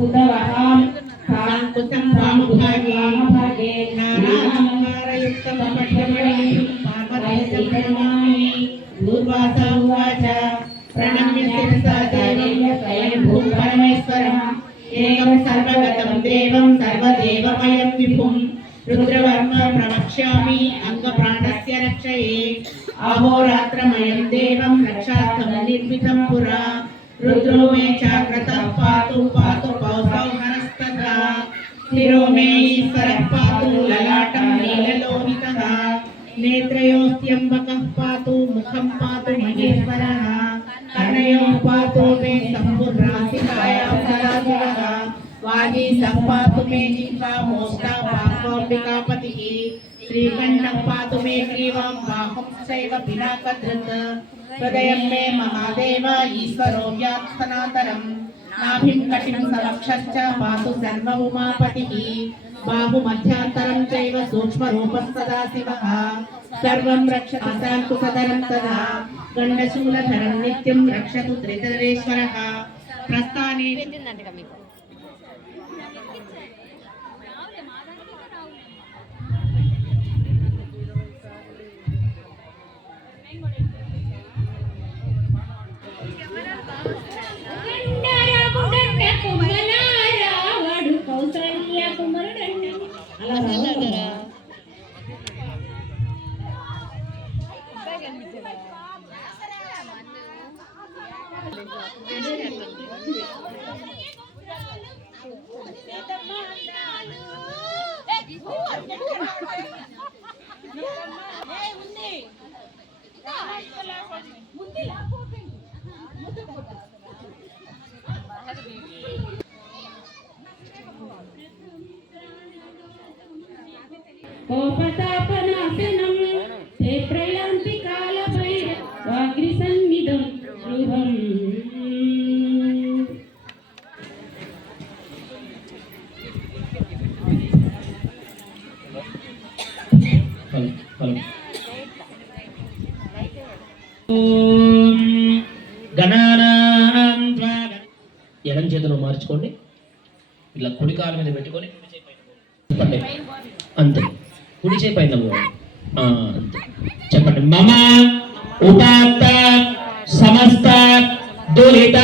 బుధవతాం కాంతుతం సాముఖాగ్లామభాగే జ్ఞానామహారయుక్త పపక్షమణి పాపదేశం ప్రణమామి దూర్వాస ఉవాచ ప్రణమ్య శిరసా దేవీయ స్వయం భూం పరమేశ్వరః ఏవం సర్వగతం దేవం సర్వదేవమయం విభుం రక్షయే అహోరాత్రమయం దేవం రక్షార్థం నిర్మితం పురా రుద్రో మే జాగ్రత్త పాతు పాతు పౌసౌ హరస్తద స్థిరో మే ఈశ్వర పాతు లలాటం నీలలోహితః నేత్రయోస్త్యంబకః పాతు ముఖం పాతు మహేశ్వరః కర్ణయో పాతు మే సంపూర్ణాసికాయ సదాశివః वागीशः पातु मे जिह्वा मोष्टा पार्श्वम्बिकापतिः श्रीकण्ठः पातु मे ग्रीवां बाहुंश्चैव पिनाकधृत् हृदयं मे महादेव ईश्वरो व्यात् सनातनम् नाभिं कटिं सवक्षश्च पातु सर्व उमापतिः बाहुमध्यान्तरं चैव सूक्ष्मरूपः सदाशिवः सर्वं रक्षतु शान्तु सदनं तदा गण्डशूलधरं नित्यं रक्षतु त्रितरेश्वरः प्रस्थाने Opa! ఎడం చేతిలో మార్చుకోండి. ఇలా కుడి కాలు మీద పెట్టుకొని చెప్పండి. అంతే. కుడి చేయి పైన ఆ, అంతే. చెప్పండి. మమ ఉపాత్త సమస్త దురిత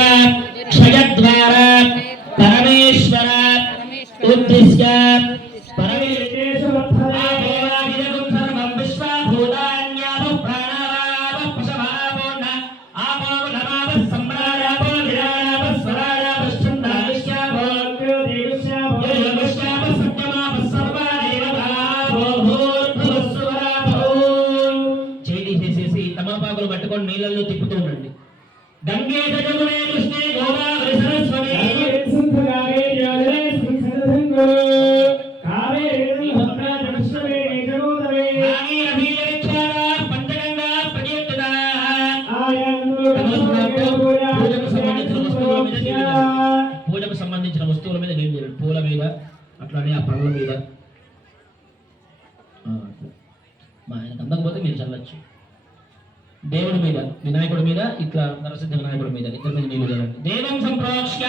పూజకు సంబంధించిన వస్తువుల మీద నీళ్ళు చల్లండి. పూల మీద అట్లానే ఆ పళ్ళ మీద. మా ఆయనకు అందకపోతే మీరు చల్లచ్చు దేవుడి మీద వినాయకుడి మీద ఇట్లా నరసిద్ధ వినాయకుడి మీద ఇద్దరి మీద నీళ్ళు చల్లండి దేవం సంప్రోక్ష్య.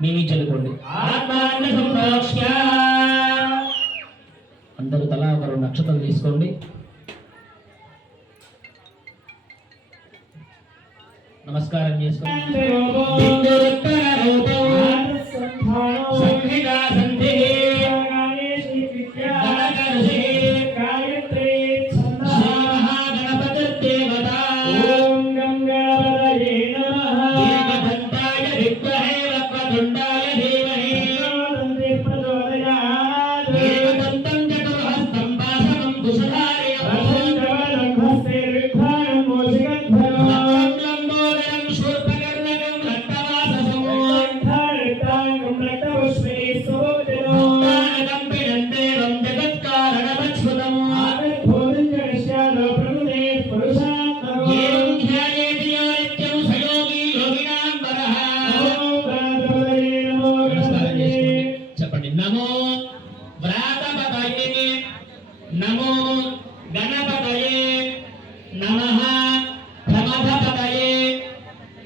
మీ మీద చల్లుకోండి ఆత్మాన్ని అందరూ తలా ఒక రెండు నక్షత్రాలు తీసుకోండి. నమస్కారం చేసుకోండి.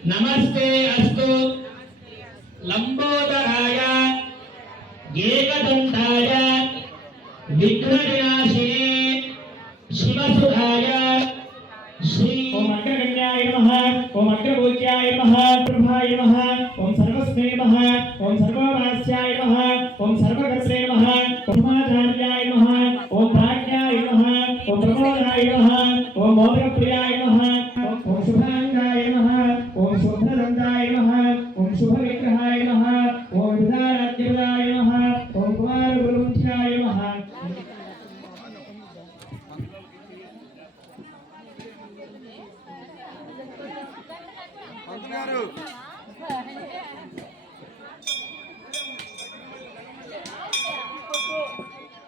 नमस्ते अस्तु। लंबोदराय एकदंताय विघ्नविनाशिने शिवसुधाय श्री ओम अग्रगण्याय नमः ओम अग्रपूज्याय नमः प्रभा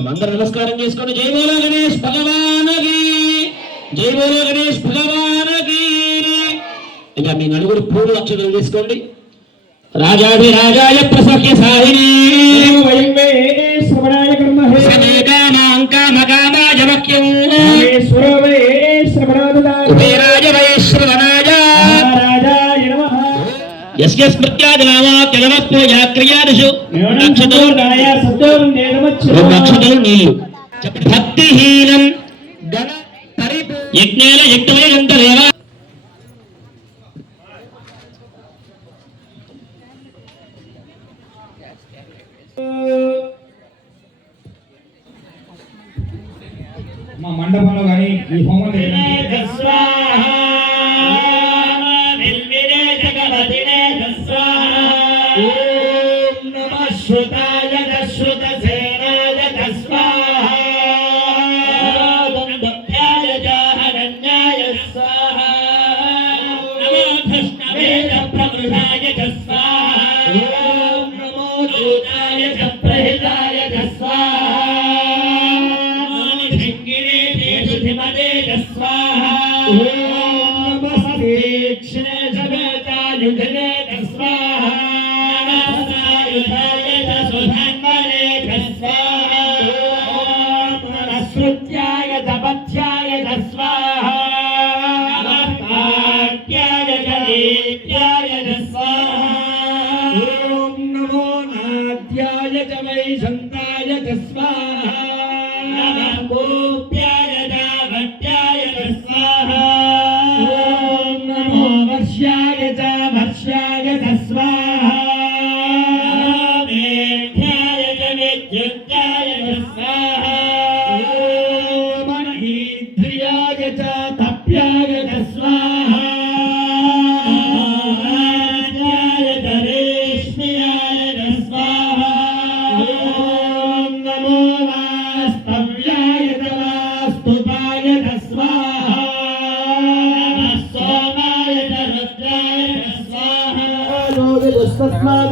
చూపిందాం అందరూ నమస్కారం చేసుకొని జై బోలో గణేష్ భగవానకి జై బోలో గణేష్ భగవానకి. ఇంకా మీ నలుగురు పూలు అక్షరాలు తీసుకోండి. రాజాధిరాజాయ ప్రసఖ్య సాహిని. వే శ్రవణాయ కర్మహే సమేకామాంకామకామాయ వక్యం వైశ్రవణాయ క్రియాదిషు నక్షత్రం నాయ అక్షతలు నీళ్ళు భక్తిహీనం యజ్ఞేన యజ్ఞమే గంతరేవ కృష్ణవేద ప్రమృతాయ స్వాహా. నమో దూతాయ ప్రహితాయ స్వాహా. స్వాహా. నమస్తే క్షణజగతాయుధనే స్వాహా. నమస్తాయుధాయ సుధన్వనే గణేత్యాయ స్వాహా ఓం నమో నాద్యాయ చ Mother.